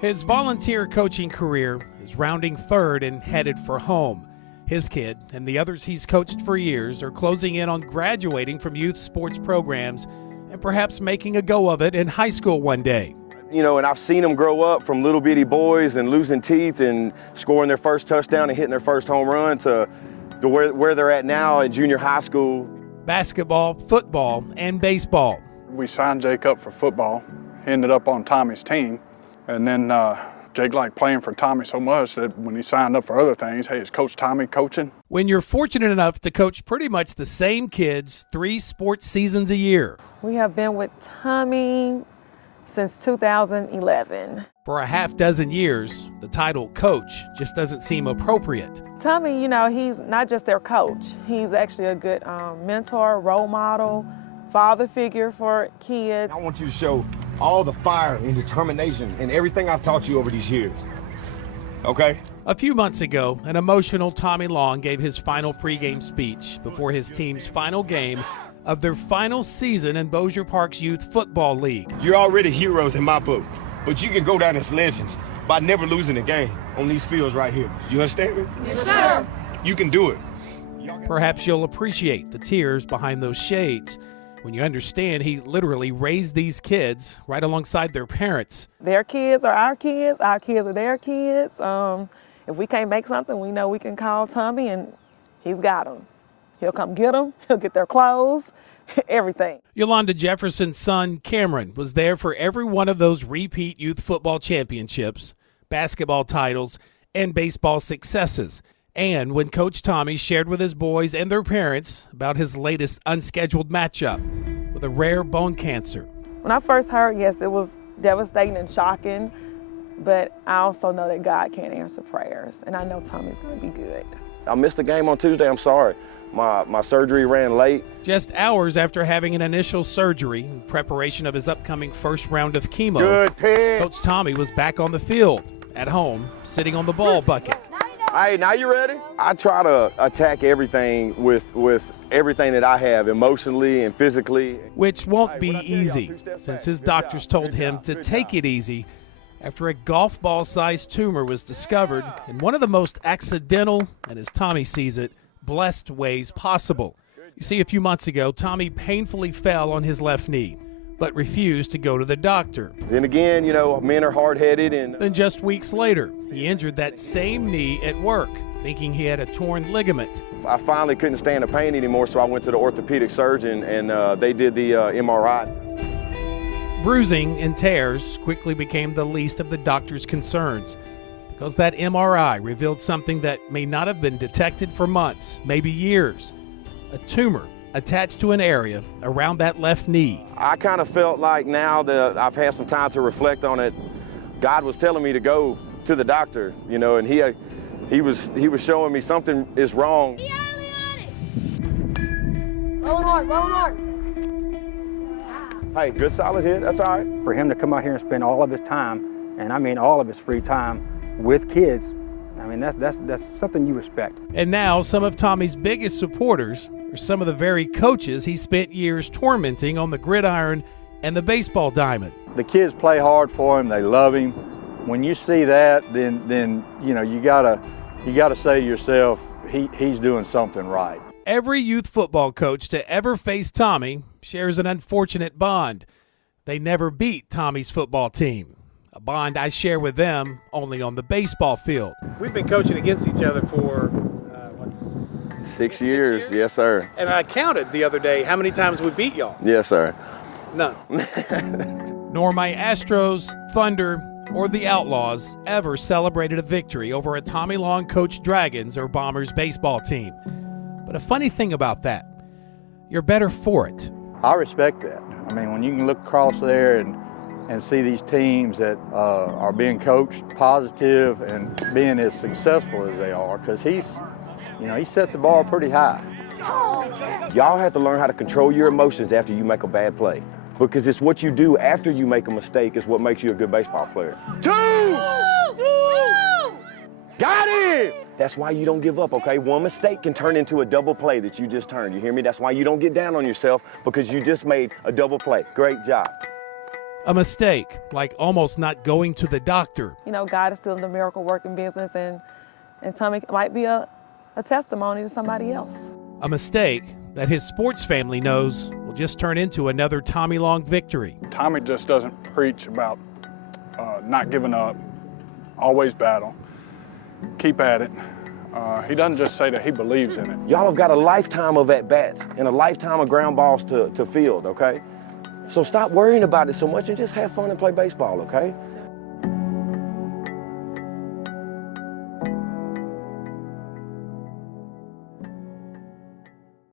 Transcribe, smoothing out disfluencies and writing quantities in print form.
His volunteer coaching career is rounding third and headed for home. His kid and the others he's coached for years are closing in on graduating from youth sports programs and perhaps making a go of it in high school one day. You know, and I've seen them grow up from little bitty boys and losing teeth and scoring their first touchdown and hitting their first home run to where they're at now in junior high school. Basketball, football, and baseball. We signed Jake up for football. He ended up on Tommy's team. And then Jake liked playing for Tommy so much that when he signed up for other things, hey, is Coach Tommy coaching? When you're fortunate enough to coach pretty much the same kids 3 sports seasons a year. We have been with Tommy since 2011. For a half dozen years, the title coach just doesn't seem appropriate. Tommy, you know, he's not just their coach. He's actually a good mentor, role model, father figure for kids. I want you to show all the fire and determination and everything I've taught you over these years, okay? A few months ago, an emotional Tommy Long gave his final pregame speech before his team's final game of their final season in Bossier Park's Youth Football League. You're already heroes in my book, but you can go down as legends by never losing a game on these fields right here. You understand me? Yes, sir. You can do it. Perhaps you'll appreciate the tears behind those shades when you understand he literally raised these kids right alongside their parents. Their kids are our kids are their kids. If we can't make something, we know we can call Tommy and he's got them. He'll come get them, he'll get their clothes, everything. Yolanda Jefferson's son, Cameron, was there for every one of those repeat youth football championships, basketball titles, and baseball successes. And when Coach Tommy shared with his boys and their parents about his latest unscheduled matchup with a rare bone cancer. When I first heard, yes, it was devastating and shocking, but I also know that God can answer prayers, and I know Tommy's going to be good. I missed the game on Tuesday, I'm sorry. My surgery ran late. Just hours after having an initial surgery in preparation of his upcoming first round of chemo, Good pick. Coach Tommy was back on the field, at home, sitting on the ball bucket. Hey, now you ready? I try to attack everything with everything that I have, emotionally and physically. Which won't be easy, since his doctors told him to take it easy after a golf ball-sized tumor was discovered in one of the most accidental, and as Tommy sees it, blessed ways possible. You see, a few months ago, Tommy painfully fell on his left knee, but refused to go to the doctor. Then again, you know, men are hard-headed. And then just weeks later, he injured that same knee at work, thinking he had a torn ligament. I finally couldn't stand the pain anymore, so I went to the orthopedic surgeon, and they did the MRI. Bruising and tears quickly became the least of the doctor's concerns, because that MRI revealed something that may not have been detected for months, maybe years. A tumor attached to an area around that left knee. I kind of felt like now that I've had some time to reflect on it, God was telling me to go to the doctor, you know, and he was showing me something is wrong. Rolling hard. Hey, good solid hit, that's all right. For him to come out here and spend all of his time, and I mean all of his free time, with kids, I mean, that's something you respect. And now some of Tommy's biggest supporters are some of the very coaches he spent years tormenting on the gridiron and the baseball diamond. The kids play hard for him, they love him. When you see that, then you know, you gotta say to yourself, he's doing something right. Every youth football coach to ever face Tommy shares an unfortunate bond. They never beat Tommy's football team. A bond I share with them only on the baseball field. We've been coaching against each other for, 6 years, yes, sir. And I counted the other day how many times we beat y'all. Yes, sir. None. Nor my Astros, Thunder, or the Outlaws ever celebrated a victory over a Tommy Long coached Dragons or Bombers baseball team. But a funny thing about that, you're better for it. I respect that. I mean, when you can look across there and see these teams that are being coached positive and being as successful as they are, because he set the bar pretty high. Y'all have to learn how to control your emotions after you make a bad play, because it's what you do after you make a mistake is what makes you a good baseball player. Two! Got it! That's why you don't give up, okay? One mistake can turn into a double play that you just turned. You hear me? That's why you don't get down on yourself, because you just made a double play. Great job. A mistake, like almost not going to the doctor. You know, God is still in the miracle working business, and Tommy might be a testimony to somebody else. A mistake that his sports family knows will just turn into another Tommy Long victory. Tommy just doesn't preach about not giving up, always battle, keep at it. He doesn't just say that he believes in it. Y'all have got a lifetime of at-bats and a lifetime of ground balls to field, okay? So stop worrying about it so much and just have fun and play baseball, okay?